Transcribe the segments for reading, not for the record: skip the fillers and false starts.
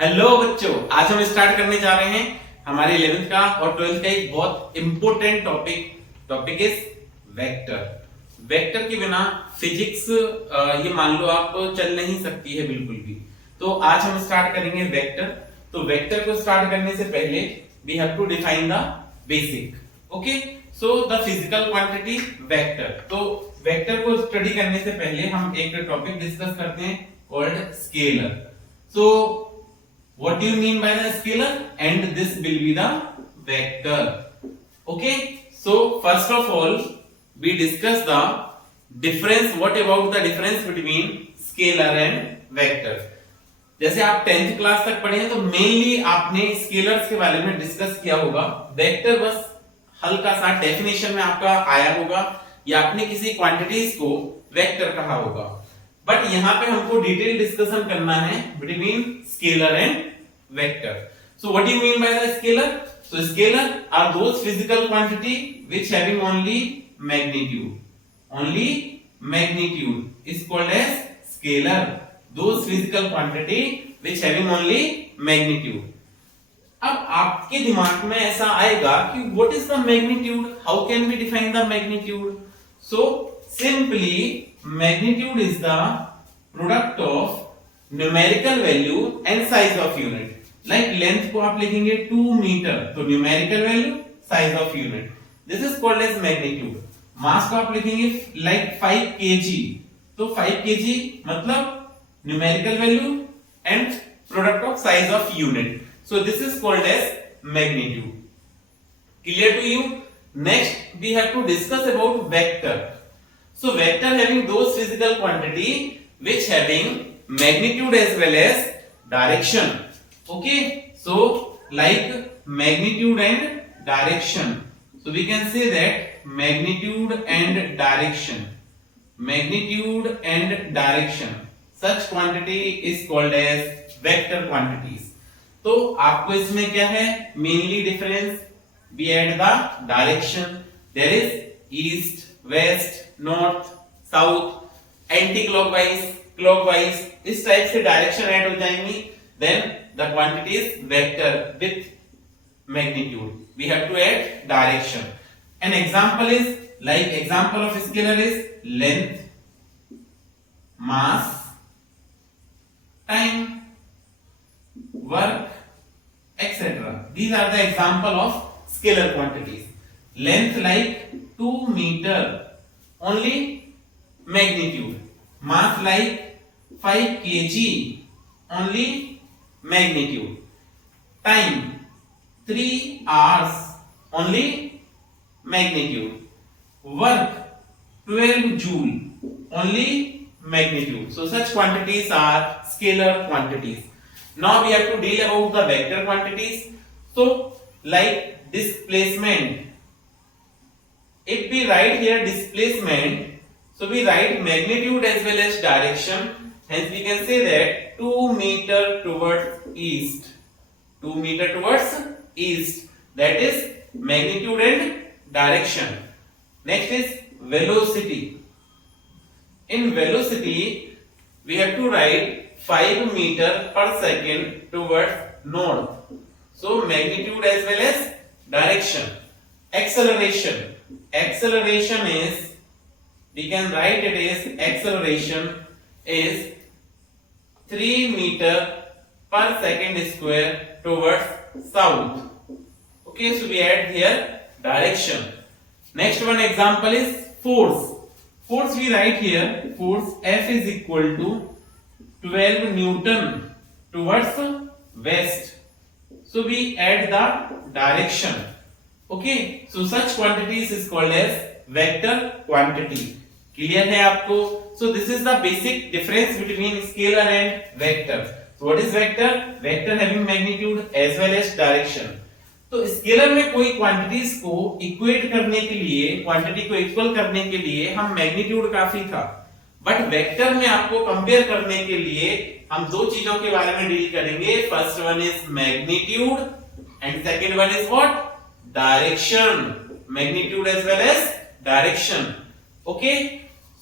Hello बच्चों, आज हम स्टार्ट करने जा रहे हैं हमारे 11th का और 12th का एक बहुत important topic is vector. Vector के बिना फिजिक्स ये मान लो आप चल नहीं सकती है बिल्कुल भी। तो आज हम स्टार्ट करेंगे वेक्टर। तो वेक्टर को स्टार्ट करने से पहले we have to define the basic. Okay, so the physical quantity vector. तो वेक्टर को स्टडी करने से पहले हम एक टॉपिक डिस्कस करते हैं called scalar. So what do you mean by the scalar? And this will be the vector. Okay, so first of all we discuss the difference. What about the difference between scalar and vector? जैसे आप 10th class तक पढ़े हैं तो mainly आपने scalars के बारे में डिस्कस किया होगा। वेक्टर बस हल्का सा डेफिनेशन में आपका आया होगा या आपने किसी क्वांटिटीज को वेक्टर कहा होगा। बट यहाँ पे हमको डिटेल डिस्कशन करना है between scalar and vector. So what you mean by the scalar? So scalar are those physical quantity which having only magnitude. Only magnitude is called as scalar. Those physical quantity which having only magnitude. अब आपके दिमाग में ऐसा आएगा कि what is the magnitude, how can we define the magnitude? So simply magnitude is the product of numerical value and size of unit. Like length को आप लिखेंगे 2 मीटर, तो numerical value, size of unit, this is called as magnitude. mass को आप लिखेंगे like 5 kg, तो 5 kg मतलब numerical value and product of size of unit. So this is called as magnitude. Clear to you? Next we have to discuss about vector. So vector having those physical quantity which having magnitude as well as direction. Okay, so like magnitude and direction. So we can say that magnitude and direction. Magnitude and direction. Such quantity is called as vector quantities. तो आपको इसमें क्या है mainly difference? We add the direction. There is east, west, north, south, anticlockwise, clockwise, इस type से direction add हो जाएंगी। Then the quantity is vector with magnitude. We have to add direction. An example is like example of scalar is length, mass, time, work, etcetera. These are the example of scalar quantities. Length like 2 metre, only magnitude. Mass like 5 kg, only magnitude. Time 3 hours, only magnitude. Work 12 joule, only magnitude. So such quantities are scalar quantities. Now we have to deal about the vector quantities. So like displacement. If we write here displacement, so we write magnitude as well as direction. Hence we can say that 2 meter towards east. 2 meter towards east. That is magnitude and direction. Next is velocity. In velocity, we have to write 5 meter per second towards north. So magnitude as well as direction. Acceleration. Acceleration is, we can write it as acceleration is 3 meter per second square towards south. Okay, so we add here direction. Next one example is force. Force we write here, force F is equal to 12 Newton towards west. So we add the direction. Okay, so such quantities is called as vector quantity. Clear है आपको? So this is the basic difference between scalar and vector. So what is vector? Vector having magnitude as well as direction. तो scalar में कोई quantities को equate करने के लिए, quantity को इक्वल करने के लिए हम मैग्नीट्यूड काफी था। बट वेक्टर में आपको कंपेयर करने के लिए हम दो चीजों के बारे में डील करेंगे। First one is magnitude and second one is what? Direction. Magnitude as well as direction. Okay,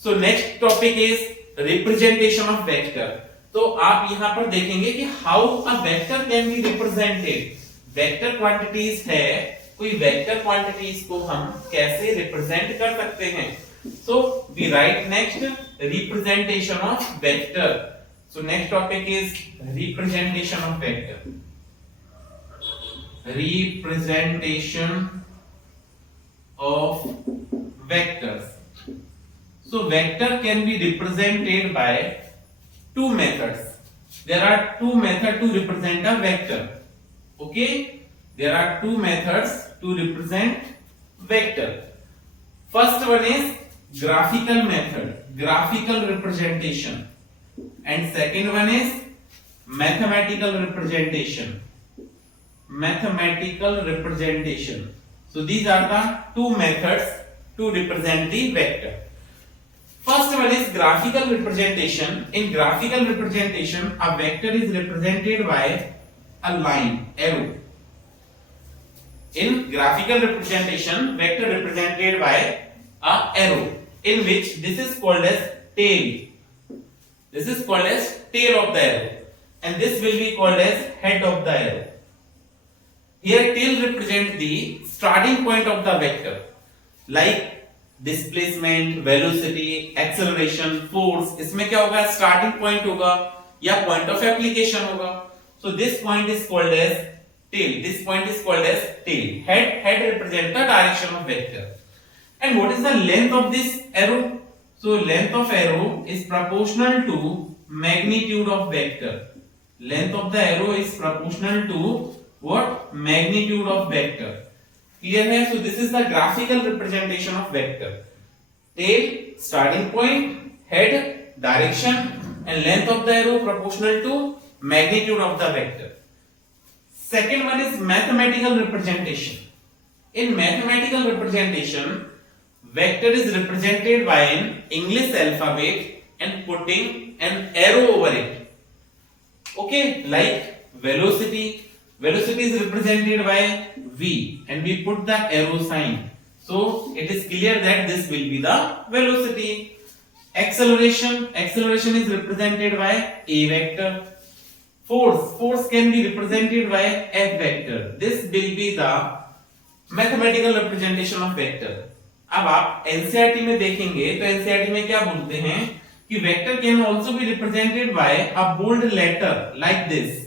so next topic is representation of vector. तो आप यहां पर देखेंगे कि how a vector can be represented. Vector quantities है, कोई vector quantities को हम कैसे रिप्रेजेंट कर सकते हैं। So we write next representation of vector. So next topic is representation of vector. Representation of vectors. So vector can be represented by two methods. There are two methods to represent a vector. Okay, there are two methods to represent vector. First one is graphical method, graphical representation, and second one is mathematical representation. Mathematical representation. So these are the two methods to represent the vector. First one is graphical representation. In graphical representation, a vector is represented by a line, arrow. In graphical representation, vector represented by a arrow, in which this is called as tail. This is called as tail of the arrow, and this will be called as head of the arrow. Here tail represents the starting point of the vector, like displacement, velocity, acceleration, force. इसमें क्या होगा, starting point होगा या point of application होगा. So this point is called as tail. This point is called as tail. Head represents the direction of vector. And what is the length of this arrow? So length of arrow is proportional to magnitude of vector. Length of the arrow is proportional to what? Magnitude of vector. Clear है? So this is the graphical representation of vector. Tail, starting point, head, direction, and length of the arrow proportional to magnitude of the vector. Second one is mathematical representation. In mathematical representation, vector is represented by an English alphabet and putting an arrow over it. Okay, like velocity. Velocity is represented by v and we put the arrow sign, so it is clear that this will be the velocity. Acceleration is represented by a vector. Force can be represented by f vector. This will be the mathematical representation of vector. अब आप NCERT में देखेंगे तो NCERT में क्या बोलते हैं कि vector can also be represented by a bold letter like this.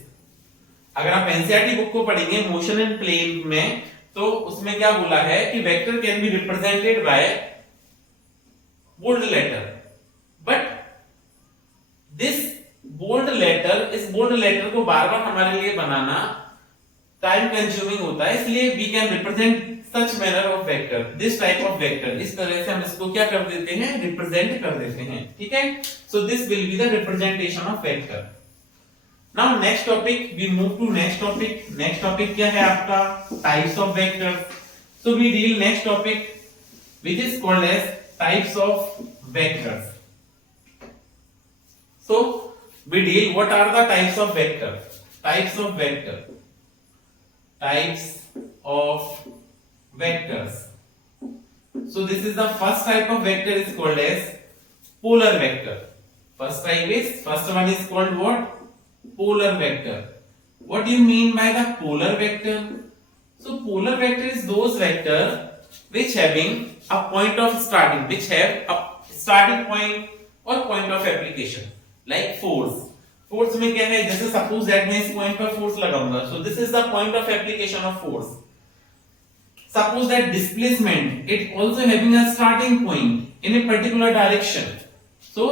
अगर आप एनसीईआरटी बुक को पढ़ेंगे मोशन एंड प्लेन में, तो उसमें क्या बोला है कि vector can be represented by bold letter, but this bold letter, इस बोल्ड लेटर को बार बार हमारे लिए बनाना टाइम कंज्यूमिंग होता है, इसलिए we can represent such manner of vector, this type of vector. इस तरह से हम इसको क्या कर देते हैं, रिप्रेजेंट कर देते हैं। ठीक है, so this will be the representation of vector. Now next topic, we move to next topic. Next topic क्या है आपका, types of vectors. So we deal next topic which is called as types of vectors. So we deal what are the types of vector. Types of vector. Types of vectors. So this is the first type of vector is called as polar vector. First one is called what? Polar vector. What do you mean by the polar vector? So polar vector is those vector which having a point of starting, which have a starting point or point of application, like force. Force में क्या है, जैसे suppose that मैं इस point पर force लगाऊंगा, so this is the point of application of force. Suppose that displacement, it also having a starting point in a particular direction. So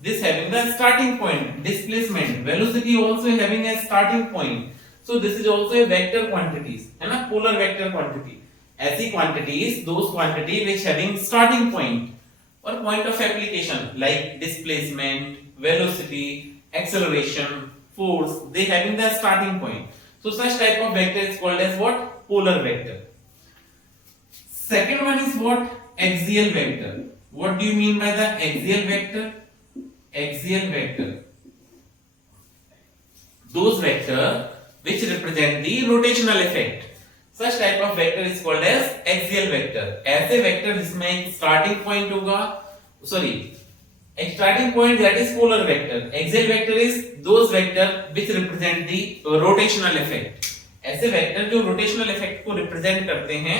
this having the starting point, displacement, velocity also having a starting point. So this is also a vector quantities, है ना, polar vector quantity. ऐसी quantities, those quantity which having starting point or point of application like displacement, velocity, acceleration, force, they having the starting point. So such type of vector is called as what? Polar vector. Second one is what? Axial vector. What do you mean by the axial vector? Axial vector, those vector which represent the rotational effect. Such type of vector is called as axial vector. ऐसे vector जिसमें एक starting point होगा, A starting point, that is polar vector. Axial vector is those vector which represent the rotational effect. ऐसे vector जो rotational effect को represent करते हैं,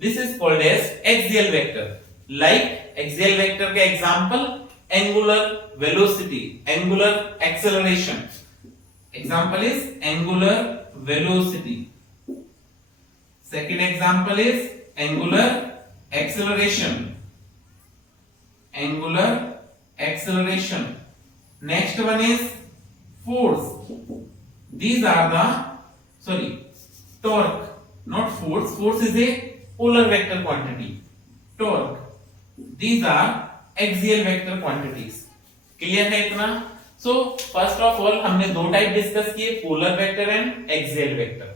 this is called as axial vector. Like axial vector का example angular velocity, angular acceleration. Example is angular velocity. Second example is angular acceleration, angular acceleration. Next one is force. These are the torque, not force. Force is a polar vector quantity. Torque. These are axial vector quantities. Clear है इतना? So first of all हमने दो type discuss किए, polar vector and axial vector.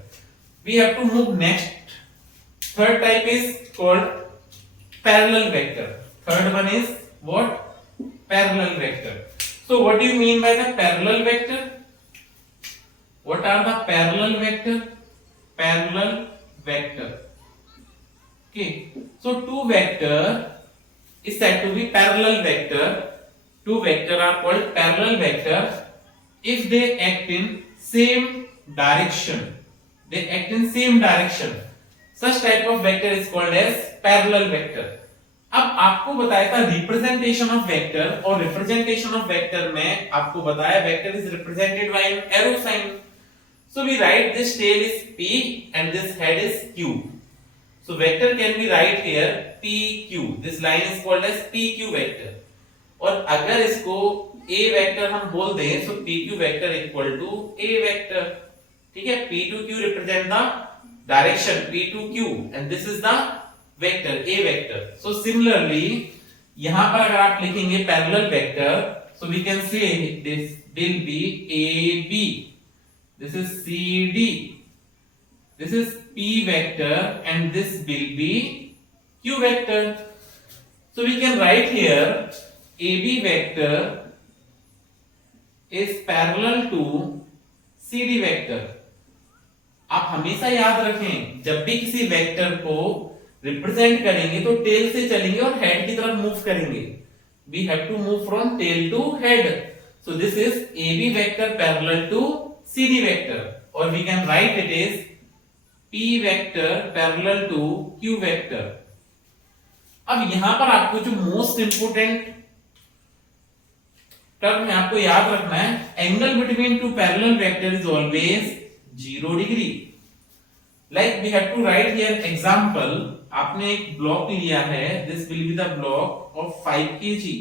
We have to move next. Third type is called parallel vector. Third one is what? Parallel vector. So what do you mean by the parallel vector? What are the parallel vector? Parallel vector. Okay. So two vector is said to be parallel vector. Two vector are called parallel vector if they act in same direction. They act in same direction. Such type of vector is called as parallel vector. अब आपको बताया था representation of vector, और representation of vector में आपको बताया vector is represented by an arrow sign. So we write this tail is p and this head is q. So vector can be write here pq. This line is called as pq vector. और अगर इसको a vector हम बोल दें, so pq vector equal to a vector. ठीक है, p to q represent the direction p to q and this is the vector a vector. So similarly यहां पर अगर आप लिखेंगे parallel vector, so we can say this will be ab, this is cd, this is p vector and this will be q vector. So we can write here ab vector is parallel to cd vector. आप हमेशा याद रखें, जब भी किसी vector को represent करेंगे तो टेल से चलेंगे और हेड की तरफ मूव करेंगे. We have to move from tail to head. So this is AB vector parallel to CD vector, और we can write it is P vector parallel to Q vector. अब यहां पर आपको जो मोस्ट इंपोर्टेंट टर्म है आपको याद रखना है, angle between two parallel vector is always 0 degree. Like we have to write here example. आपने एक ब्लॉक लिया है, this will be the block of 5 kg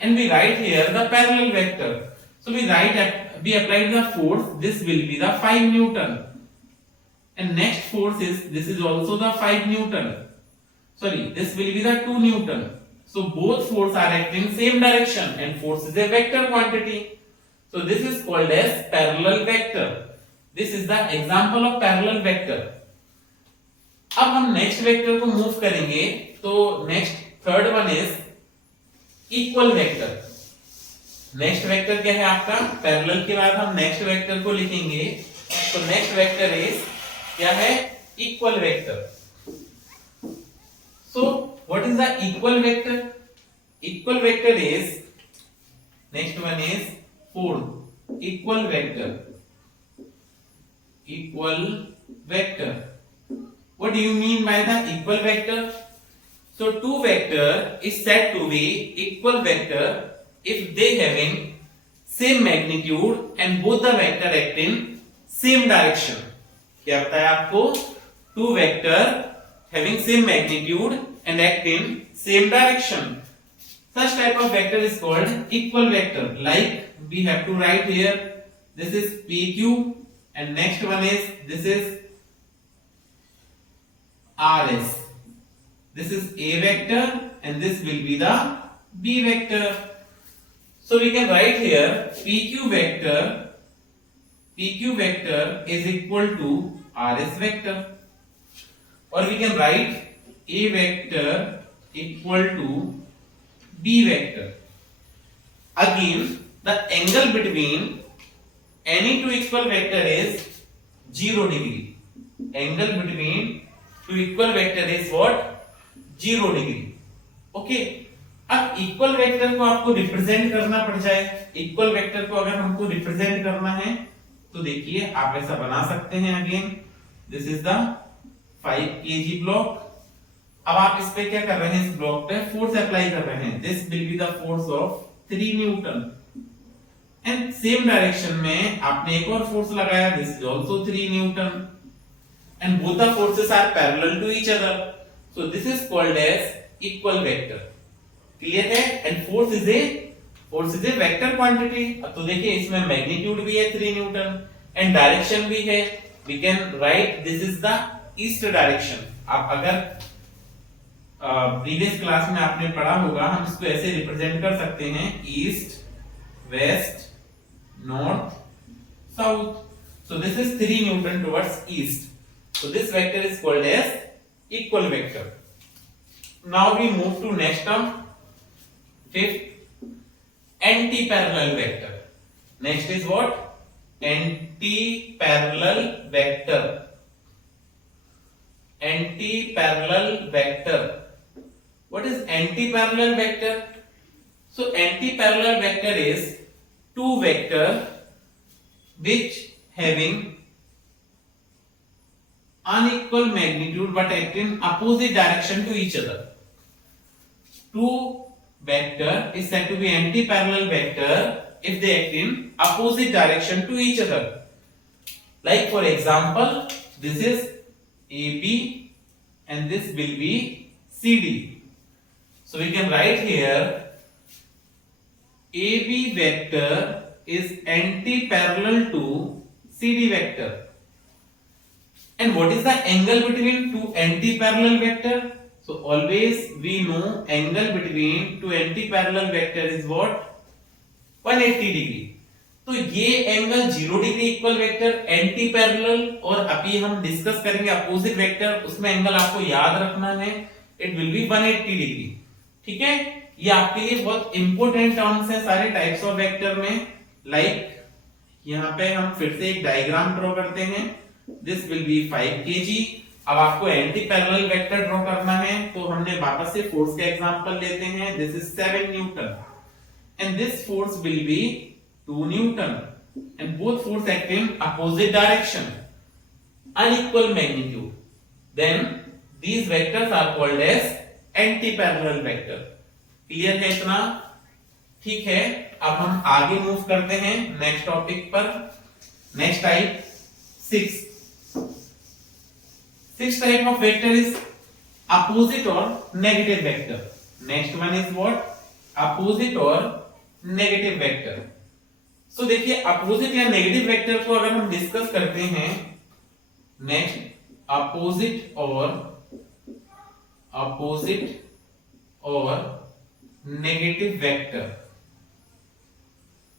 and we write here the parallel vector. So we applied the force, this will be the 5 Newton, and next force is, this is also the 5 Newton, this will be the 2 Newton. So both force are acting same direction and force is a vector quantity. So this is called as parallel vector. This is the example of parallel vector. अब हम next vector को move करेंगे, तो next third one is equal vector. Next vector क्या है आपका? Parallel के बाद हम नेक्स्ट वेक्टर को लिखेंगे, तो नेक्स्ट वेक्टर इज क्या है? Equal vector. So what is the equal vector? Equal vector is, next one is fourth, equal vector. Equal vector. What do you mean by the equal vector? So two vector is said to be equal vector if they having same magnitude and both the vector act in same direction. क्या बताया आपको? Two vector having same magnitude and act in same direction. Such type of vector is called equal vector. Like we have to write here, this is PQ and next one is, this is RS. This is A vector and this will be the B vector. So we can write here PQ vector is equal to RS vector, or we can write A vector equal to B vector. Again, the angle between any two equal vector is 0 degree. Angle between two equal vector is what? 0 degree. Okay. अब equal vector को आपको represent करना पड़ जाए, equal vector को अगर हमको represent करना है तो देखिए आप ऐसा बना सकते हैं। Again this is the 5 kg block. अब आप इस पे क्या कर रहे हैं, इस ब्लॉक पे फोर्स अप्लाई कर रहे हैं। This will be the force of 3 Newton and same direction में आपने एक और फोर्स लगाया, this is also 3 Newton and both the forces are parallel to each other, so this is called as equal vector। क्लियर है? and force is a vector quantity। अब तो देखिए इसमें मैग्नीट्यूड भी है 3 न्यूटन एंड डायरेक्शन भी है। we can write this is the east direction। आप अगर प्रीवियस क्लास में आपने पढ़ा होगा, हम इसको ऐसे रिप्रेजेंट कर सकते हैं, east, west, north, south. so this is 3 newton towards east, so this vector is called as equal vector। now we move to next term, fifth, anti-parallel vector। next is what? anti-parallel vector। anti-parallel vector, what is anti-parallel vector? so anti-parallel vector is two vector which having unequal magnitude but act in opposite direction to each other। two vector is said to be anti-parallel vector if they act in opposite direction to each other। like for example, this is AB and this will be CD। so we can write here AB vector is anti-parallel to CD vector। and what is the angle between two anti-parallel vector? so always we know angle between two anti-parallel vector is what? 180 degree। तो ये angle 0 degree equal vector, anti parallel, और अभी हम discuss करेंगे opposite vector, उसमें angle आपको याद रखना है, इट विल बी 180 डिग्री। ठीक है, ये आपके लिए बहुत इंपॉर्टेंट टर्म्स हैं सारे टाइप्स ऑफ वेक्टर में। लाइक यहाँ पे हम फिर से एक डायग्राम ड्रॉ करते हैं, दिस विल बी 5 kg। अब आपको एंटी पैरेलल वेक्टर ड्रॉ करना है तो हमने वापस से फोर्स का एग्जांपल लेते हैं, this is 7 newton and this force will be 2 newton and both force act in opposite direction, unequal magnitude, then these vectors are called as antiparallel vector. Clear है इतना? ठीक है, अब हम आगे मूव करते हैं नेक्स्ट टॉपिक पर। Next type 6 type of vector is opposite or negative vector। next one is what? opposite or negative vector। so देखिए opposite या negative vector को अगर हम डिस्कस करते हैं, next opposite or negative vector।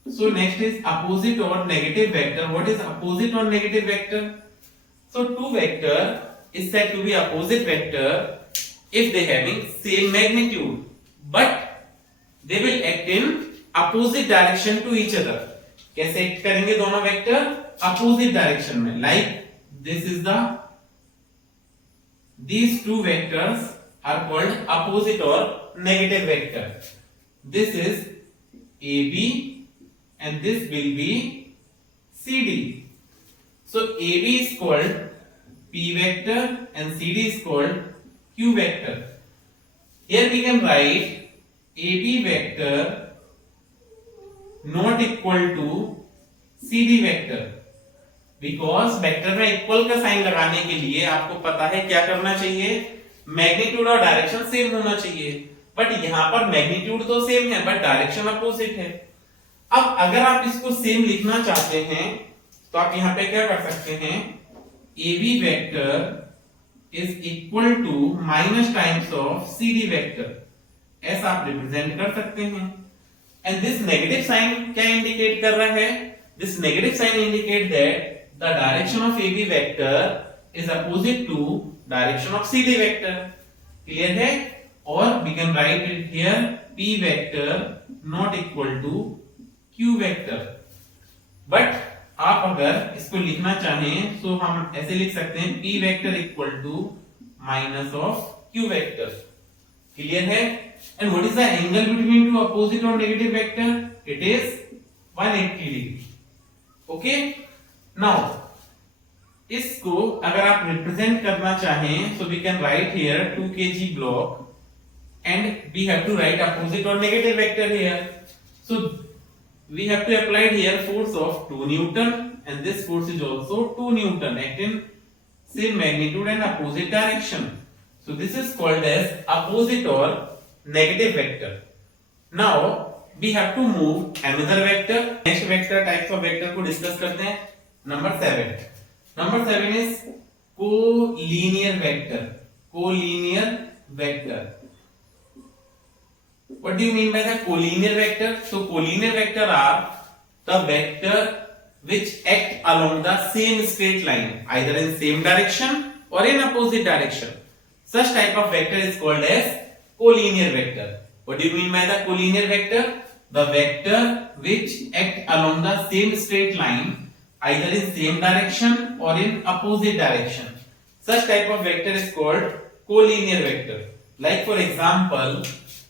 so next is opposite or negative vector। what is opposite or negative vector? so two vector is said to be opposite vector if they having same magnitude but they will act in opposite direction to each other। कैसे act करेंगे दोनों vector? Opposite direction में। Like this is the, these two vectors are called opposite or negative vector। this is AB and this will be CD। so AB is called P vector and CD is called Q vector। here we can write AB vector not equal to CD vector because vector में equal का sign लगाने के लिए आपको पता है क्या करना चाहिए, मैग्नीट्यूड और डायरेक्शन सेम होना चाहिए, बट यहां पर मैग्नीट्यूड तो सेम है बट डायरेक्शन अपोजिट है। अब अगर आप इसको सेम लिखना चाहते हैं तो आप यहां पे क्या कर सकते हैं, AB vector is equal to minus times of CD vector, ऐसा आप रिप्रेजेंट कर सकते हैं। एंड दिस नेगेटिव साइन क्या इंडिकेट कर रहा है? This negative sign indicate that the direction of AB vector is opposite to direction of CD vector। क्लियर है? और we can write it here P vector not equal to Q vector। But आप अगर इसको लिखना चाहें तो हम ऐसे लिख सकते हैं P vector equal to minus of Q vector. Clear है? And what is the angle between two opposite or negative vector? It is 180 degree. Okay. Now इसको अगर आप रिप्रेजेंट करना चाहें, so we can write here 2 kg block and we have to write opposite or negative vector here. So we have to apply here force of 2 Newton and this force is also 2 Newton act in same magnitude and opposite direction. So this is called as opposite or negative vector. Now we have to move another vector. Next vector types of vector को discuss करते हैं. Number 7. Number 7 is collinear vector. Collinear vector. What do you mean by the collinear vector? So collinear vector are the vector which act along the same straight line, either in same direction or in opposite direction. Such type of vector is called as collinear vector. What do you mean by the collinear vector? The vector which act along the same straight line, either in same direction or in opposite direction. Such type of vector is called collinear vector. Like for example,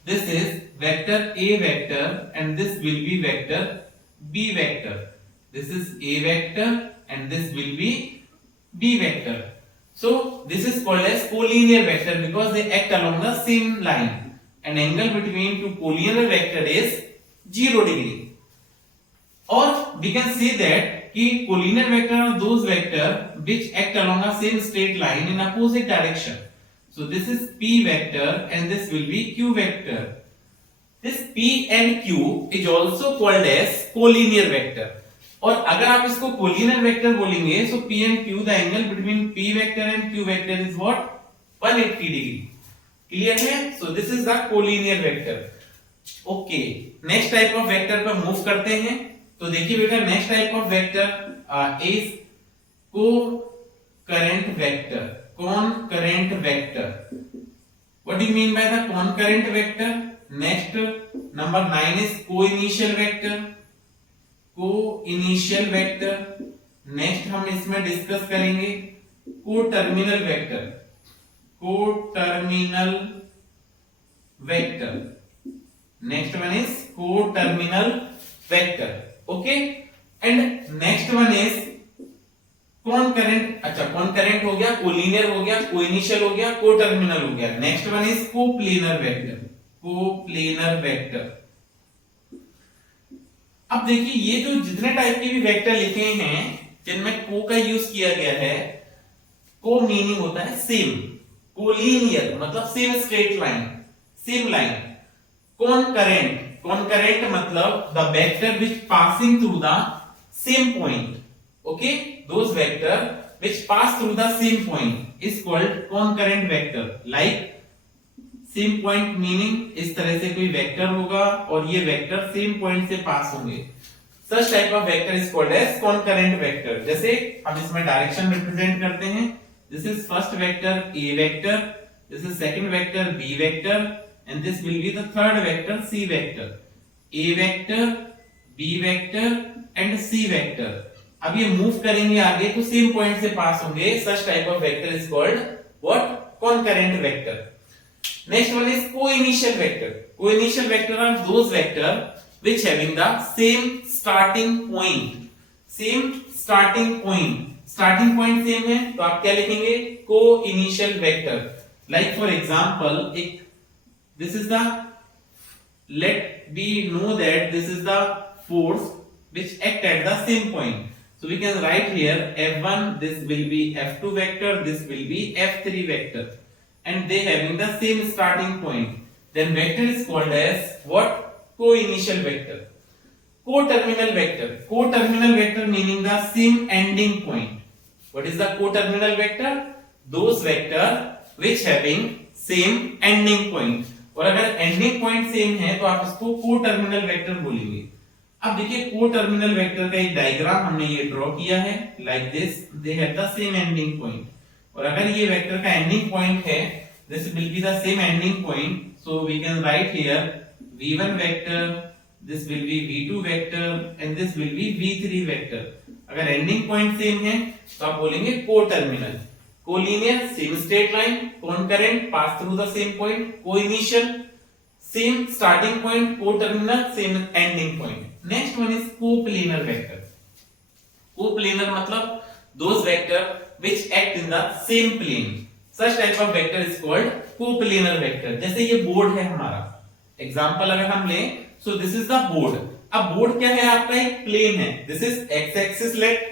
this is vector A vector and this will be vector B vector. This is A vector and this will be B vector. So this is called as collinear vector because they act along the same line. An angle between two collinear vector is 0 degree. Or we can say that कि collinear vector are those vector which act along a same straight line in opposite direction. So this is P vector and this will be Q vector. This P and Q is also called as collinear vector. और अगर आप इसको collinear vector बोलेंगे, so P and Q, the angle between P vector and Q vector is what? 180 degree. Clear है? So this is the collinear vector. Okay. Next type of vector पर move करते हैं. तो देखिए बेटा, next type of vector is concurrent vector. Concurrent vector. What do you mean by the concurrent vector? Next, number 9 is co-initial vector. Co-initial vector. Next हम इसमें discuss करेंगे co-terminal vector. Co-terminal vector. Next one is co-terminal vector. Okay. And next one is concurrent. अच्छा, concurrent हो गया, collinear हो गया, co-initial हो गया, co-terminal हो गया. Next one is coplanar vector. coplanar vector. अब देखिए, ये जो जितने टाइप के भी वेक्टर लिखे हैं जिनमें को का यूज किया गया है, को मीनिंग होता है सेम, कोलिनियर मतलब same straight line, same line. Concurrent, concurrent मतलब the vector which passing through the same point. Okay, those vector which pass through the same point is called concurrent vector. Like same point meaning इस तरह से कोई vector होगा और ये vector same point से pass होंगे. Such type of vector is called as concurrent vector. जैसे हम इसमें डायरेक्शन रिप्रेजेंट करते हैं. This is first vector A vector, this is second vector b vector and this will be the third vector c vector. A vector, b vector and c vector. अब ये move करेंगे आगे तो same point से pass होंगे. Such type of vector is called what? कॉनकरेंट vector. Next one is co-initial vector. Co-initial vector are those vector which having the same starting point. Same starting point. Starting point same है तो आप क्या लिखेंगे? Co-initial vector. Like for example, this is the, let we know that this is the force which act at the same point. So we can write here F1. This will be F2 vector. This will be F3 vector. And they having the same starting point, then vector is called as what? Co-initial vector. Co-terminal vector. Co-terminal vector meaning the same ending point. What is the co-terminal vector? Those vector which having same ending point. और अगर ending point same है तो आप इसको co-terminal vector बोलेंगे. अब देखिए co-terminal vector का एक डायग्राम हमने ये ड्रॉ किया है. Like this, they have the same ending point. और अगर ये वेक्टर का एंडिंग पॉइंट है, this will be the same ending point. So we can write here v1 vector, this will be v2 vector and this will be v3 vector. अगर ending point same है तो आप बोलेंगे coterminal. Collinear same straight line, concurrent pass through the same point, coinitial same starting point, co-terminal, same ending point. Next one is coplanar vector. Coplanar मतलब those vector which act in the same plane. Such type of vector is called coplanar vector. जैसे ये board है हमारा, example अगर हम लें, so this is the board. अब board क्या है आपका, एक प्लेन है. This is x axis let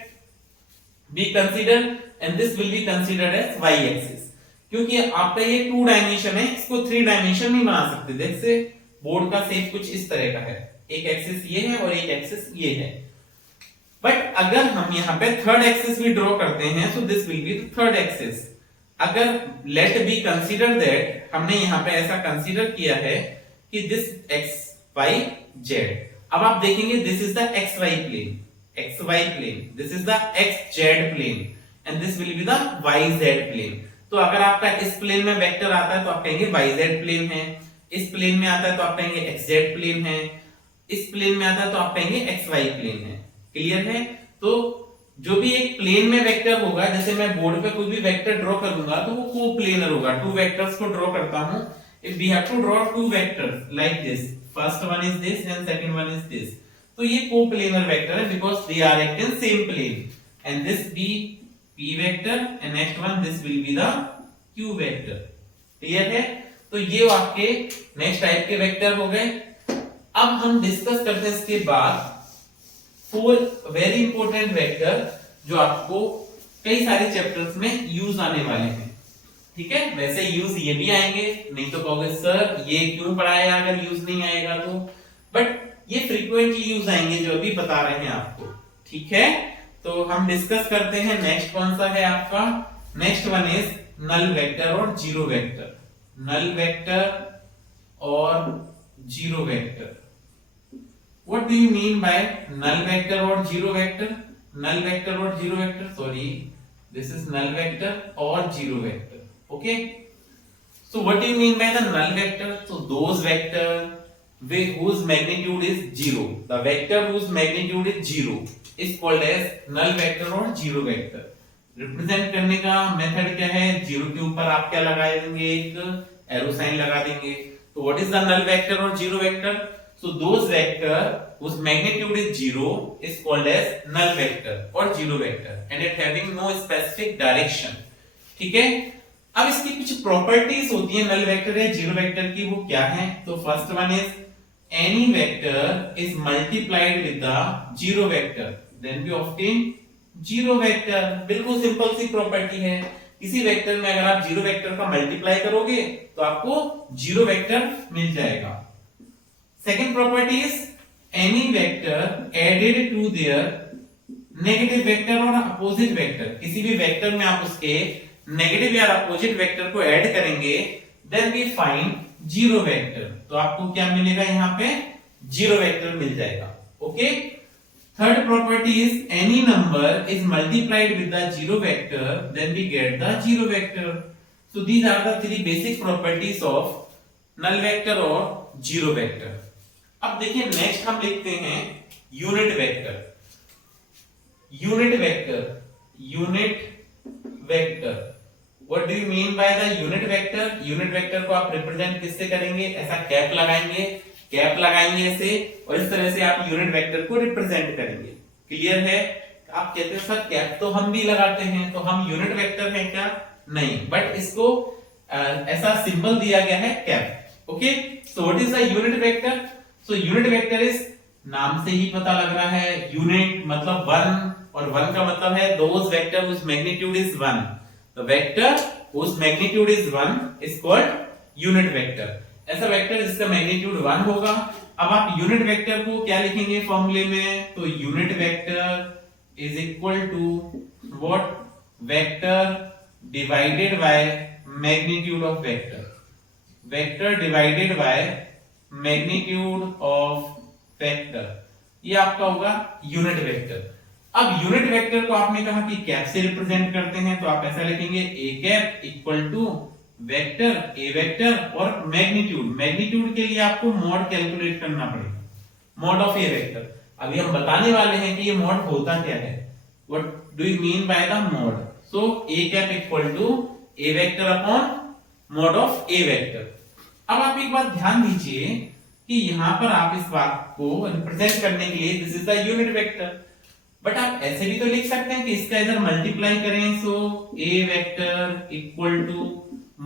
be considered and this will be considered as y axis. क्योंकि आपका ये 2 डायमेंशन है, इसको 3 डायमेंशन नहीं बना सकते. जैसे बोर्ड का शेप कुछ इस तरह का है, एक एक्सिस ये है और एक एक्सिस ये है. बट अगर हम यहाँ पे थर्ड एक्सिस भी ड्रॉ करते हैं, सो this will be the third axis. अगर लेट बी कंसीडर दैट, हमने यहाँ पे ऐसा कंसीडर किया है कि दिस एक्स वाई जेड. अब आप देखेंगे this is the x y plane, x y plane, this is the x z plane and this will be the y z plane. तो अगर आपका इस प्लेन में वेक्टर आता है तो आप कहेंगे yz प्लेन है, इस प्लेन में आता है तो आप कहेंगे xz प्लेन है, इस प्लेन में आता है तो आप कहेंगे xy प्लेन है. क्लियर है? तो जो भी एक प्लेन में वेक्टर होगा, जैसे मैं बोर्ड पे कोई भी वेक्टर ड्रॉ करूंगा तो वो कोप्लेनर होगा. 2 वेक्टर्स को ड्रॉ करता हूं, if we have to draw 2 vectors like this, first one is this and second one is this, तो ये कोप्लेनर वेक्टर है because they are act in same plane. And this be P vector and next one this will be the Q vector. क्लियर है? तो ये आपके next type के vector हो गए. अब हम डिस्कस करते हैं इसके बाद 4 वेरी इंपॉर्टेंट वेक्टर जो आपको कई सारे चैप्टर्स में यूज आने वाले हैं. ठीक है, वैसे यूज ये भी आएंगे, नहीं तो कहोगे सर ये क्यों पढ़ाया अगर यूज नहीं आएगा तो, बट ये फ्रीक्वेंटली यूज आएंगे जो अभी बता रहे हैं आपको. ठीक है, तो हम डिस्कस करते हैं. नेक्स्ट कौन सा है आपका, next one is null vector और जीरो वेक्टर. नल वेक्टर और zero vector. What do you mean by null vector और जीरो वेक्टर? नल वेक्टर और zero vector, sorry this is null vector और zero vector. Okay, so what do you mean by the null vector? So those vector whose magnitude is 0, the vector whose magnitude is 0 is called as null vector or zero vector. Represent करने का method क्या है, zero के ऊपर आप क्या लगा देंगे, एक एरो साइन लगा देंगे. तो what is the null vector और zero vector? So those vector whose magnitude is 0 is called as null vector or zero vector and it having no specific direction. ठीक है, अब इसकी कुछ प्रॉपर्टीज होती है नल वेक्टर या जीरो वेक्टर की, वो क्या है? तो first one is any vector is multiplied with the zero vector then we obtain zero vector. बिल्कुल सिंपल सी प्रॉपर्टी है. किसी वेक्टर में अगर आप जीरो वेक्टर का मल्टीप्लाई करोगे तो आपको जीरो वेक्टर मिल जाएगा. Second property is any vector added to their negative vector और opposite vector. किसी भी वेक्टर में आप उसके नेगेटिव या अपोजिट वेक्टर को ऐड करेंगे then we find zero vector. तो आपको क्या मिलेगा, यहाँ पे जीरो वेक्टर मिल जाएगा. Okay, third property is any number is multiplied with the zero vector then we get the zero vector. So these are the 3 basic properties of null vector और zero vector. अब देखिए next हम लिखते हैं unit vector. Unit vector, unit vector. What do you mean by the unit vector? Unit vector को आप represent किससे करेंगे, ऐसा कैप लगाएंगे, कैप लगाएंगे ऐसे, और इस तरह से आप यूनिट वेक्टर को रिप्रेजेंट करेंगे. क्लियर है? आप कहते हैं सर कैप तो हम भी लगाते हैं, तो हम यूनिट वेक्टर हैं क्या? नहीं, बट इसको ऐसा सिंबल दिया गया है cap. Okay, so what is the unit vector? So unit vector is, नाम से ही पता लग रहा है, यूनिट मतलब 1 और 1 का मतलब है those vector whose magnitude is 1. The vector whose magnitude is 1 is called unit vector. ऐसा वेक्टर जिसका मैग्नीट्यूड 1 होगा. अब आप यूनिट वेक्टर को क्या लिखेंगे फॉर्मूले में? तो unit vector is equal to what, vector divided by magnitude of vector. Vector divided by magnitude of vector, ये आपका होगा यूनिट वेक्टर. अब यूनिट वेक्टर को आपने कहा कि कैप से रिप्रेजेंट करते हैं, तो आप ऐसा लिखेंगे A cap equal to vector, A vector और मैग्नीट्यूड. मैग्नीट्यूड के लिए आपको मॉड कैलकुलेट करना पड़ेगा, मॉड ऑफ ए वेक्टर. अभी हम बताने वाले हैं कि ये मॉड होता क्या है. What do you mean by the mod? So a cap equal to a vector upon mod of A vector. अब आप एक बात ध्यान दीजिए कि यहां पर आप इस बात को रिप्रेजेंट करने के लिए this is the unit vector, but आप ऐसे भी तो लिख सकते हैं कि इसका इधर मल्टीप्लाई करें, so A vector equal to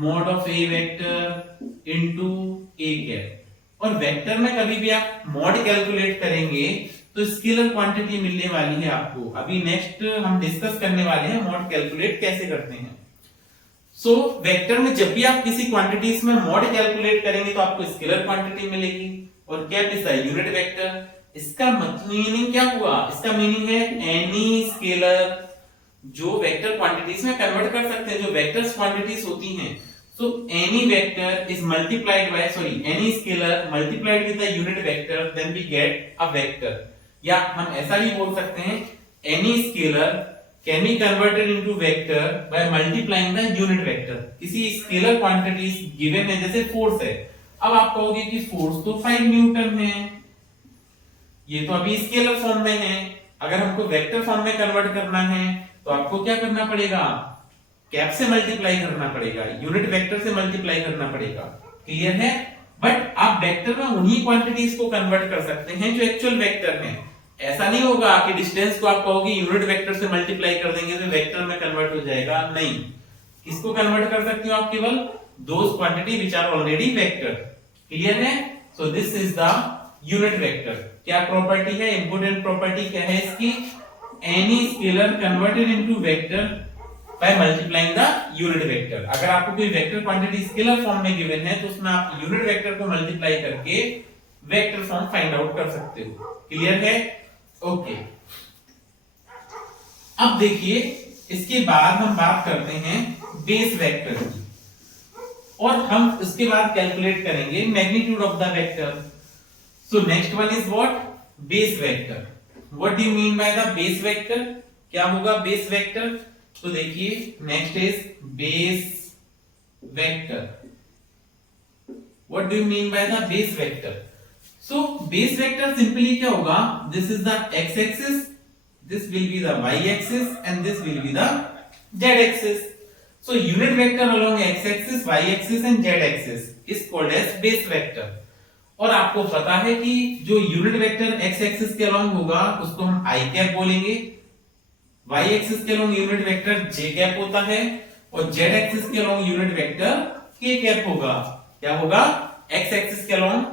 mod of A vector into A cap. और वेक्टर में कभी भी आप मॉड कैलकुलेट करेंगे तो स्केलर क्वांटिटी मिलने वाली है आपको। अभी नेक्स्ट हम डिस्कस करने वाले हैं मॉड कैलकुलेट कैसे करते हैं। सो वेक्टर में जब भी आप किसी क्वांटिटीज में मॉड कैलकुलेट करेंगे तो आपको स्केलर क्वांटिटी मिलेगी, और cap is the unit vector. इसका मीनिंग क्या हुआ? इसका मीनिंग है एनी स्केलर जो वेक्टर क्वांटिटीज में कन्वर्ट कर सकते हैं, जो वेक्टर्स क्वांटिटीज होती हैं। So any vector is multiplied by any scalar multiplied with the unit vector, then we get a vector। या हम ऐसा भी बोल सकते हैं any scalar can be converted into vector by multiplying the unit vector। किसी स्केलर क्वांटिटीज गिवन है, जैसे फोर्स है, अब आप कहोगे कि फोर्स तो 5 न्यूटन है, ये तो अभी स्केलर फॉर्म में है। अगर हमको वेक्टर फॉर्म में कन्वर्ट करना है तो आपको क्या करना पड़ेगा? कैप से मल्टीप्लाई करना पड़ेगा, यूनिट वेक्टर से मल्टीप्लाई करना पड़ेगा। क्लियर है? बट आप वेक्टर में उन्हीं क्वांटिटीज को कन्वर्ट कर सकते हैं जो एक्चुअल वेक्टर हैं। ऐसा नहीं होगा कि डिस्टेंस को आप कहोगे यूनिट वेक्टर से मल्टीप्लाई कर देंगे तो वेक्टर में कन्वर्ट हो जाएगा, नहीं। किसको कन्वर्ट कर सकते हो आप? केवल those quantity which are already vector. Clear है? So this is the unit vector. क्या प्रॉपर्टी है? इंपॉर्टेंट प्रॉपर्टी क्या है इसकी? Any scalar converted into vector by multiplying the unit vector। अगर आपको कोई वेक्टर क्वांटिटी स्केलर फॉर्म में गिवन है तो उसमें आप यूनिट वेक्टर को मल्टीप्लाई करके वेक्टर फॉर्म फाइंड आउट कर सकते हो। क्लियर है? ओके। अब देखिए इसके बाद हम बात करते हैं बेस वेक्टर की, और हम इसके बाद कैलकुलेट करेंगे magnitude of the vector. So next one is what? Base vector. What do you mean by the base vector? क्या होगा बेस वेक्टर? तो देखिए next is base vector. What do you mean by the base vector? So base vector simply क्या होगा? This is the x axis, this will be the y axis and this will be the z axis. So unit vector along x axis, y axis and z axis is called as base vector. और आपको पता है कि जो unit vector x axis के along होगा उसको हम आई कैप बोलेंगे, y एक्सिस के along unit vector j cap होता है, और z एक्सिस के along unit vector k cap होगा। क्या होगा? x एक्सिस के अलोंग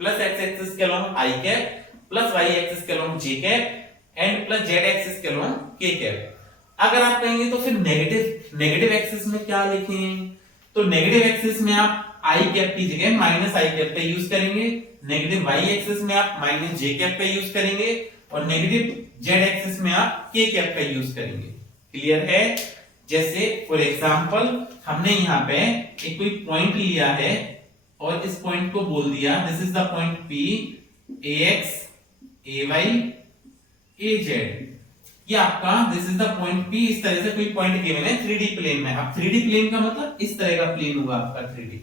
प्लस x एक्सिस के along i cap plus y axis के along j cap and plus z axis के अलोंग k कैप। अगर आप कहेंगे तो फिर नेगेटिव एक्सिस में क्या लिखें? तो नेगेटिव एक्सिस में आप i कैप की जगह माइनस i कैप का यूज करेंगे, नेगेटिव y एक्सिस में आप माइनस j कैप का यूज करेंगे, और नेगेटिव z एक्सिस में आप k कैप का यूज करेंगे। क्लियर है? जैसे फॉर एग्जांपल हमने यहाँ पे एक कोई पॉइंट लिया है और इस पॉइंट को बोल दिया this is the point P, ax, ay, az। ये आपका this is the point P। इस तरह से कोई पॉइंट गिवन है 3D प्लेन में। अब 3D प्लेन का मतलब इस तरह का प्लेन होगा आपका 3D।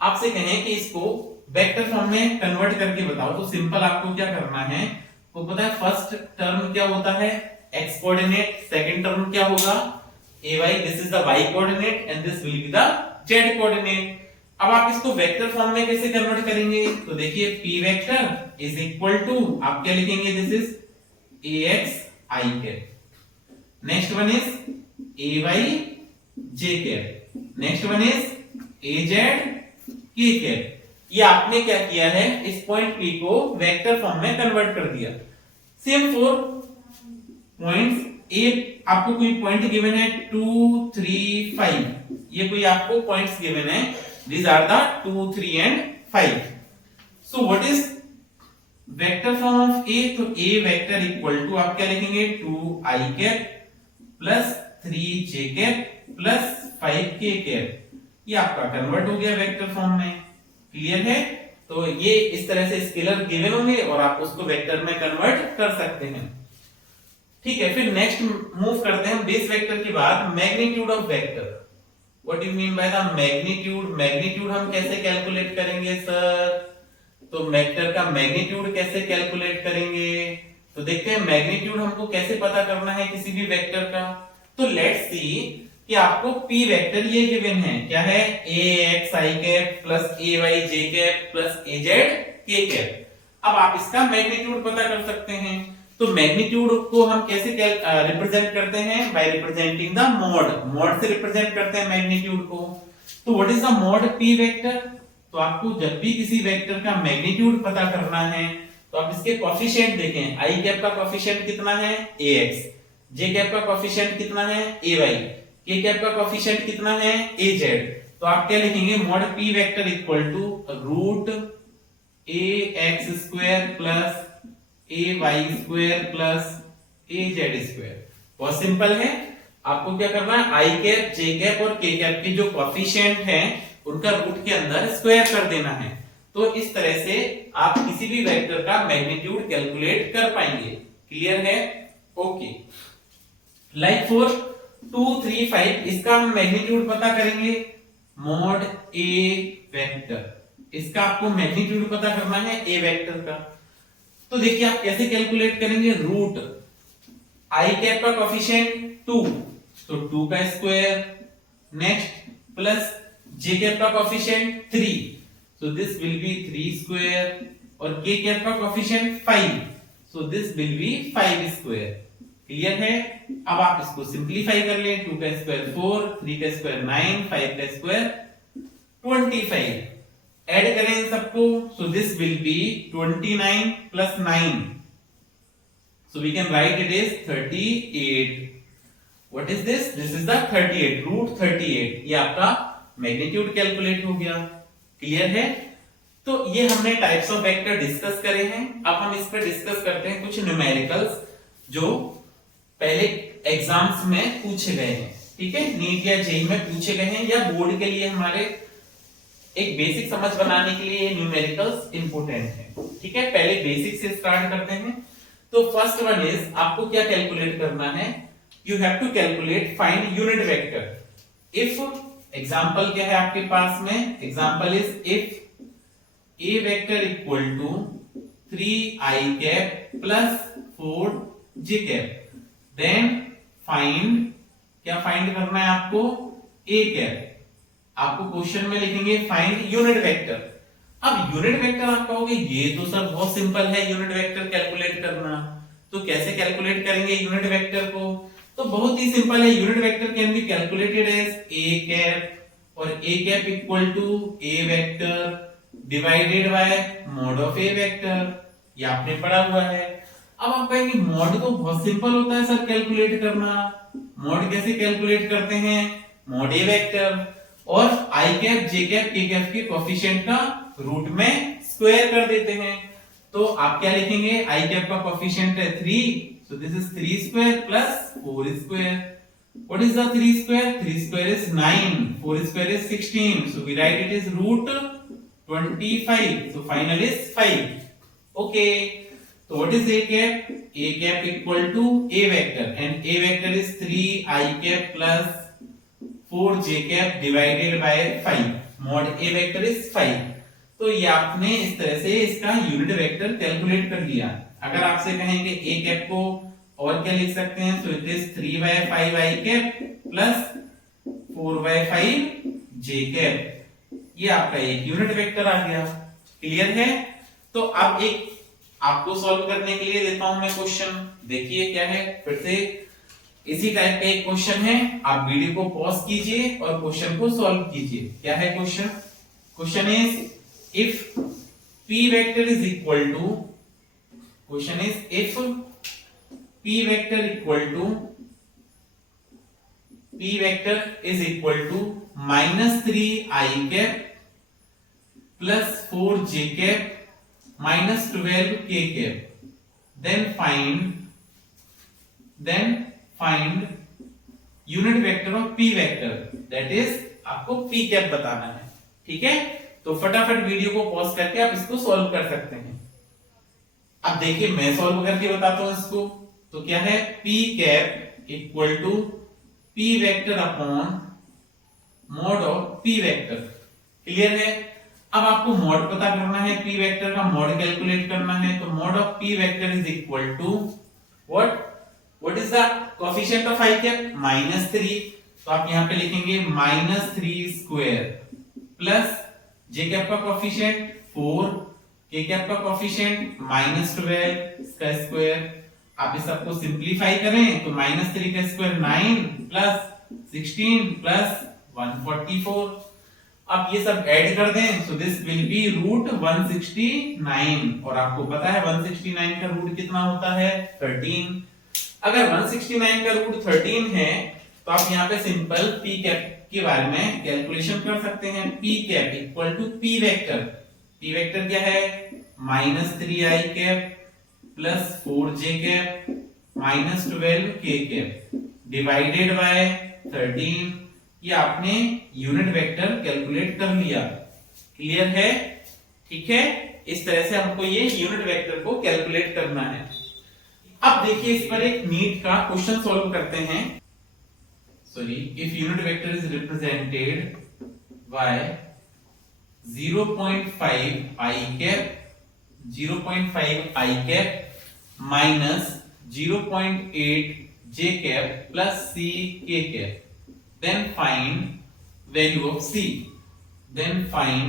आपसे कहें कि इसको वेक्टर फॉर्म में कन्वर्ट करके बताओ, तो सिंपल आपको क्या करना है? तो पता है फर्स्ट टर्म क्या होता है? x coordinate. सेकंड टर्म क्या होगा? ay, this is the y coordinate and this will be the z coordinate. अब आप इसको वेक्टर फॉर्म में कैसे कन्वर्ट करेंगे? तो देखिए p vector is equal to आप क्या लिखेंगे? This is ax i cap, next one is ay j cap, next one is az k cap. ये आपने क्या किया है? इस पॉइंट P को वेक्टर फॉर्म में कन्वर्ट कर दिया। सेम फॉर पॉइंट्स A, आपको कोई पॉइंट गिवन है 2, 3, 5, ये कोई आपको पॉइंट्स गिवन है, these are the 2, 3 and 5। so what is vector form of A? तो A वेक्टर इक्वल टू आप क्या लिखेंगे? 2i cap plus 3j cap plus 5k cap. ये आपका कन्वर्ट हो गया वेक्टर फॉर्म में। क्लियर है? तो ये इस तरह से स्केलर गिवन होंगे और आप उसको वेक्टर में कन्वर्ट कर सकते हैं। ठीक है, फिर नेक्स्ट मूव करते हैं बेस वेक्टर के बाद magnitude of vector. What do you mean by the magnitude? Magnitude हम कैसे कैलकुलेट करेंगे सर? तो वेक्टर का मैग्नीट्यूड कैसे कैलकुलेट करेंगे? तो देखते हैं मैग्नीट्यूड हमको कैसे पता करना है किसी भी वेक्टर का। तो लेट्स सी कि आपको p वेक्टर ये गिवन है, क्या है, ax i cap plus ay j cap plus az k cap. अब आप इसका मैग्नीट्यूड पता कर सकते हैं। तो मैग्नीट्यूड को हम कैसे रिप्रेजेंट करते हैं, by representing the mod. Mod से रिप्रेजेंट करते हैं मैग्नीट्यूड को। तो what is the mod p vector? तो आपको जब भी किसी वेक्टर का मैग्नीट्यूड पता करना है तो आप इसके कोएफिशिएंट देखें। i कैप का कोएफिशिएंट कितना है, ax, j कैप का कोएफिशिएंट कितना है, ay, k कैप का कोएफिशिएंट कितना है, az। तो आप क्या लिखेंगे, mod p vector equal to root ax square plus ay square plus az square. बहुत सिंपल है। आपको क्या करना है, i कैप, j कैप और k कैप के जो कोएफिशिएंट हैं उनका रूट के अंदर स्क्वायर कर देना है। तो इस तरह से आप किसी भी वेक्टर का मैग्नीट्यूड कैलकुलेट कर पाएंगे। क्लियर है? ओके। लाइक फॉर 2 3 5 इसका हम मैग्नीट्यूड पता करेंगे। मॉड a वेक्टर, इसका आपको मैग्नीट्यूड पता करना है a वेक्टर का। तो देखिए आप कैसे कैलकुलेट करेंगे, रूट i कैप का कोएफिशिएंट 2, तो 2 का square, next plus j cap का coefficient 3, so this will be 3 square, और k कैप का coefficient 5, so this will be 5 square। Clear है? अब आप इसको सिंपलीफाई कर लें। 2 का स्क्वायर 4, 3 का स्क्वायर 9, 5 का स्क्वायर 25। ऐड करें इन सबको, so this will be 29 plus 9, so we can write it as 38। What is this? This is the 38, root 38। ये आपका मैग्नीट्यूड कैलकुलेट हो गया। क्लियर है? तो ये हमने टाइप्स ऑफ वेक्टर डिस्कस करे हैं। अब हम इस पर डिस्कस करते हैं कुछ न्यूमेरिकल्स जो पहले एग्जाम्स में पूछे गए हैं। ठीक है, नीट या जेईई में पूछे गए हैं, या बोर्ड के लिए हमारे एक बेसिक समझ बनाने के लिए न्यूमेरिकल्स इंपोर्टेंट है। ठीक है, पहले बेसिक से स्टार्ट करते हैं। तो फर्स्ट वन इज, आपको क्या कैलकुलेट करना है, you have to calculate find unit vector. If example क्या है आपके पास में, example is if a vector equal to 3i cap plus 4j cap, then find, क्या फाइंड करना है आपको, a कैप। आपको क्वेश्चन में लिखेंगे फाइंड यूनिट वेक्टर। अब यूनिट वेक्टर आप कहोगे ये तो सर बहुत सिंपल है यूनिट वेक्टर कैलकुलेट करना, तो कैसे कैलकुलेट करेंगे यूनिट वेक्टर को? तो बहुत ही सिंपल है। Unit vector can be calculated as a cap, और a cap equal to a vector divided by mod of a vector. ये आपने पढ़ा हुआ है। अब आप कहेंगे मॉड तो बहुत सिंपल होता है सर कैलकुलेट करना, मॉड कैसे कैलकुलेट करते हैं, मॉड a वेक्टर और i cap, j cap, k cap के कोएफिशिएंट का रूट में स्क्वायर कर देते हैं। तो आप क्या लिखेंगे, i कैप का कोएफिशिएंट है 3, so this is 3 square plus 4 square। What is the 3 square? 3 square is 9, 4 square is 16, so we write it as root 25, so final is 5। Okay, so what is a cap? A cap equal to a vector, and a vector is 3i cap plus 4j cap divided by 5, mod a vector is 5। तो ये आपने इस तरह से इसका unit vector calculate कर लिया। अगर आपसे कहें कि a कैप को और क्या लिख सकते हैं, so it is 3/5i cap plus 4/5j cap. ये आपका एक यूनिट वेक्टर आ गया। क्लियर है? तो अब एक आपको सॉल्व करने के लिए देता हूं मैं क्वेश्चन। देखिए क्या है, फिर से इसी टाइप का एक क्वेश्चन है। आप वीडियो को पॉज कीजिए और क्वेश्चन को सॉल्व कीजिए। क्या है question? Question is if p vector is equal to, question is if p vector is equal to -3i cap plus 4j cap minus 12k cap, then find unit vector of p vector, that is आपको p cap बताना है। ठीक है, तो फटाफट video को pause करके आप इसको सॉल्व कर सकते हैं। अब देखिए मैं सॉल्व करके बताता हूं इसको। तो क्या है, p cap equal to p vector upon mod of p vector. Clear है? अब आपको मॉड पता करना है, p वेक्टर का मॉड कैलकुलेट करना है। तो mod of p vector is equal to what is the coefficient of i cap, -3। तो आप यहाँ पे लिखेंगे -3 प्लस जे कैप का कोफिशिएंट 4, के कैप का कोफिशिएंट -12 इसका स्क्वायर। आप इस सबको सिंपलीफाई करें तो -3 का स्क्वायर 9 प्लस 16 प्लस 144। आप ये सब ऐड कर दें so this will be root 169, और आपको पता है 169 का रूट कितना होता है 13। अगर 169 का रूट 13 है तो आप यहाँ पे सिंपल पी कैप के बारे में कैलकुलेशन कर सकते हैं। P cap equal to p vector. P vector क्या है -3i cap plus 4j cap minus 12 k cap divided by 13। ये आपने यूनिट वेक्टर कैलकुलेट कर लिया। क्लियर है? ठीक है, इस तरह से हमको ये यूनिट वेक्टर को कैलकुलेट करना है। अब देखिए इस पर एक नीट का क्वेश्चन सॉल्व करते हैं। Sorry, if unit vector is represented bye 0.5 i cap minus 0.8 j cap plus c k cap, then find value of c, then find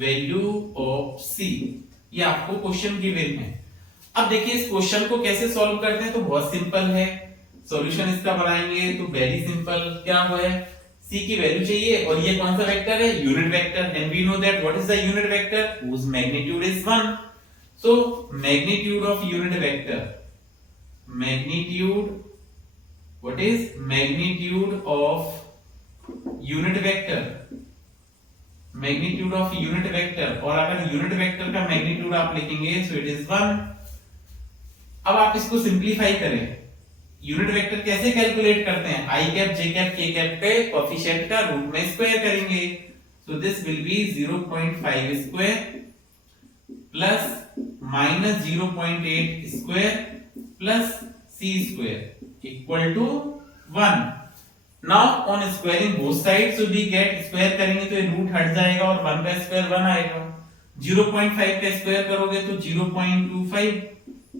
value of c। ये आपको क्वेश्चन गिवन है। अब देखिए इस question को कैसे सॉल्व करते हैं, तो बहुत सिंपल है। सॉल्यूशन इसका बनाएंगे तो वेरी सिंपल, क्या है c की वैल्यू चाहिए, और ये कौन सा वेक्टर है unit vector, and we know that what is the unit vector whose magnitude is 1। so magnitude of unit vector, magnitude, what is magnitude of unit vector, magnitude of unit vector, और अगर unit vector का magnitude आप लिखेंगे so it is 1। अब आप इसको simplify करें। Unit vector कैसे कैलकुलेट करते हैं, i cap j cap k cap के कोएफिशिएंट का रूट में स्क्वायर करेंगे। So this will be 0.5 square plus minus 0.8 square plus c square equal to 1। Now on squaring both sides so we get, square करेंगे तो ये root हट जाएगा और 1 का स्क्वायर 1 आएगा। 0.5 का स्क्वायर करोगे तो 0.25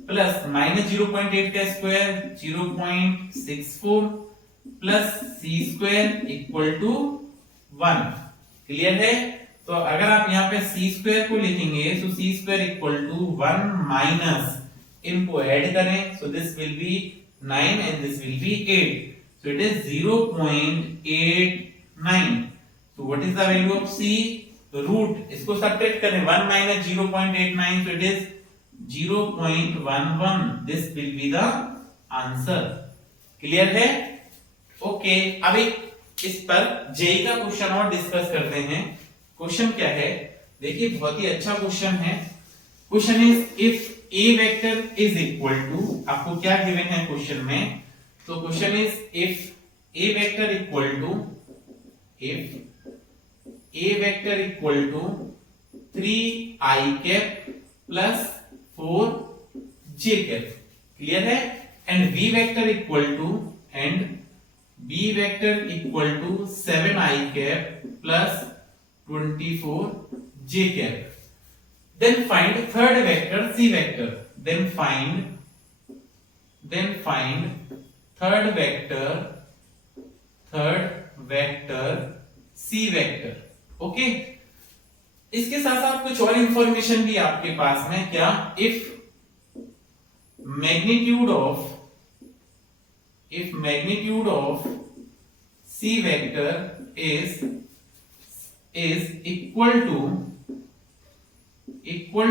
प्लस माइनस 0.8 का square 0.64 plus c square equal to 1। Clear है? तो अगर आप यहाँ पे c स्क्वायर को लिखेंगे तो c square equal to 1 minus, इनको ऐड करें so this will be 9 and this will be 8, so it is 0.89। so what is the value of c, तो रूट इसको सब्ट्रैक्ट करें 1 minus 0.89 so it is 0.11, this will be the answer। Clear है? Okay, अब एक इस पर JEE का question और डिस्कस करते हैं। क्वेश्चन क्या है देखिए, बहुत ही अच्छा क्वेश्चन है। Question is if a vector is equal to, आपको क्या गिवन है क्वेश्चन में, तो question is if a vector equal to, if a vector equal to 3i cap plus 4j cap. Clear है? And b vector equal to, and b vector equal to 7i cap plus 24j cap. then find third vector c vector, then find third vector c vector। Okay, इसके साथ साथ कुछ और information भी आपके पास में, क्या, if magnitude of c vector is equal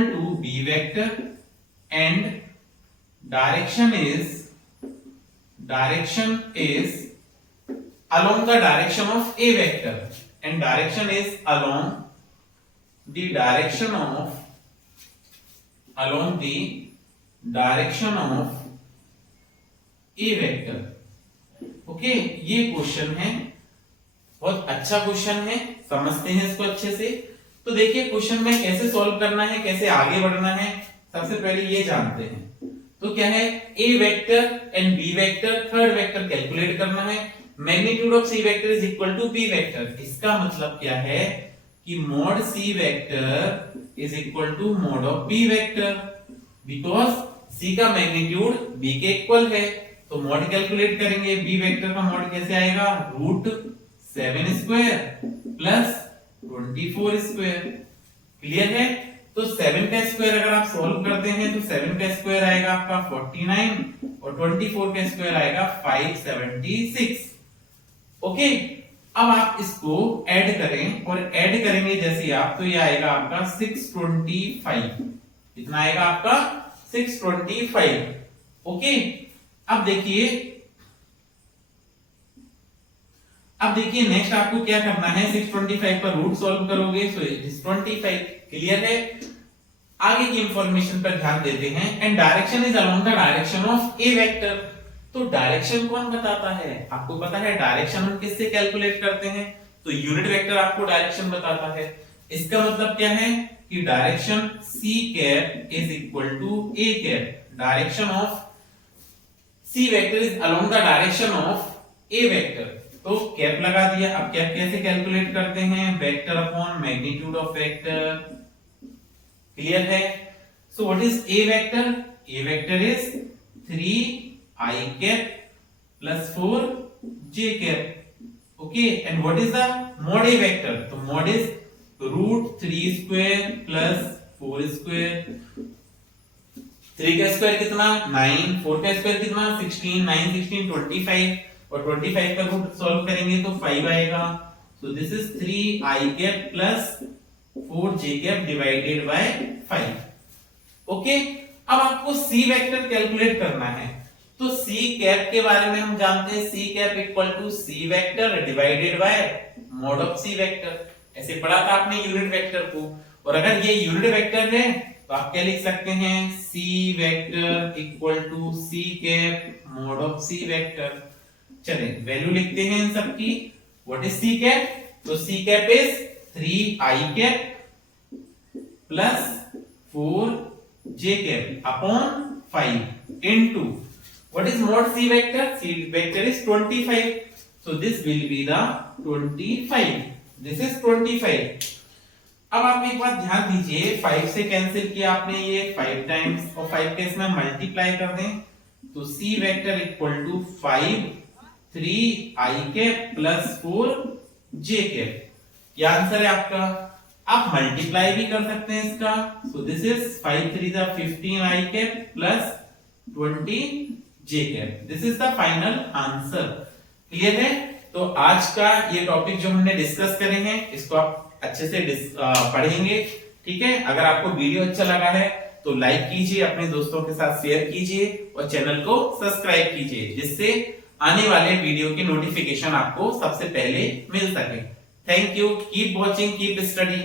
to b vector and direction is along the direction of a vector, and direction is along the direction of a vector। Okay, ये क्वेश्चन है, बहुत अच्छा question है, समझते हैं इसको अच्छे से। तो देखिए क्वेश्चन में कैसे सॉल्व करना है, कैसे आगे बढ़ना है, सबसे पहले ये जानते हैं। तो क्या है, a vector and b vector, third vector calculate करना है। Magnitude of c vector is equal to b vector, इसका मतलब क्या है कि mod c vector is equal to mod of b vector, because c का मैग्नीट्यूड b के equal है। तो मॉड कैलकुलेट करेंगे, बी वेक्टर का मॉड कैसे आएगा, root 7 square plus 24 square. Clear है? तो 7 का स्क्वायर अगर आप सॉल्व करते हैं तो 7 का स्क्वायर आएगा आपका 49 और 24 का स्क्वायर आएगा 576। ओके, अब आप इसको ऐड करें और ऐड करेंगे जैसे आप, तो ये आएगा आपका 625। कितना आएगा आपका 625। ओके, अब देखिए नेक्स्ट आपको क्या करना है, 625 का रूट सॉल्व करोगे तो इट इज 25। क्लियर है? आगे की इंफॉर्मेशन पर ध्यान देते हैं। And direction is along the direction of A vector. तो डायरेक्शन कौन बताता है? आपको पता है डायरेक्शन हम किससे कैलकुलेट करते हैं? तो यूनिट वेक्टर आपको डायरेक्शन बताता है। इसका मतलब क्या है कि direction C cap is equal to A cap. Direction of C vector is along the direction of A vector. तो कैप लगा दिया। अब कैप कैसे कैलकुलेट करते हैं? Vector upon magnitude of vector. Clear है? So what is A vector? A vector is 3i cap plus 4j cap। Okay, and what is the mod A vector? तो mod is root 3 square plus 4 square. 3 का square कितना 9, 4 का square कितना 16, 9 16 25 और 25 का root solve करेंगे तो 5 आएगा। सो this is 3i cap plus 4j cap divided by 5। Okay, अब आपको सी वेक्टर कैलकुलेट करना है। तो सी कैप के बारे में हम जानते हैं, c cap equal to c vector divided by mod of C vector. ऐसे पढ़ा था आपने यूनिट वेक्टर को। और अगर ये यूनिट वेक्टर है तो आप क्या लिख सकते हैं, C vector equal to C cap mod of C vector. चलिए वैल्यू लिखते हैं इन सबकी। What is C cap? तो C cap is 3i cap plus 4j cap upon 5 into what is mod c vector? C vector is 25, so this will be the 25. This is 25. अब आप एक बात ध्यान दीजिए, 5 से कैंसिल किया आपने, ये 5 टाइम्स और 5 के इसमें मल्टीप्लाई कर दें तो c vector equal to 5 3i cap plus 4j cap. ये आंसर है आपका। आप मल्टीप्लाई भी कर सकते हैं इसका। सो दिस इज 5 3 जा 15i cap plus 20j cap. This is the final answer. Clear है? तो आज का ये टॉपिक जो हमने डिस्कस करे हैं इसको आप अच्छे से पढ़ेंगे। ठीक है? अगर आपको वीडियो अच्छा लगा है तो लाइक कीजिए, अपने दोस्तों के साथ शेयर कीजिए और चैनल को सब्सक्राइब कीजिए, जिससे आने वाले वीडियो की नोटिफिकेशन आपको सबसे पहले मिल सके। Thank you, keep watching, keep study.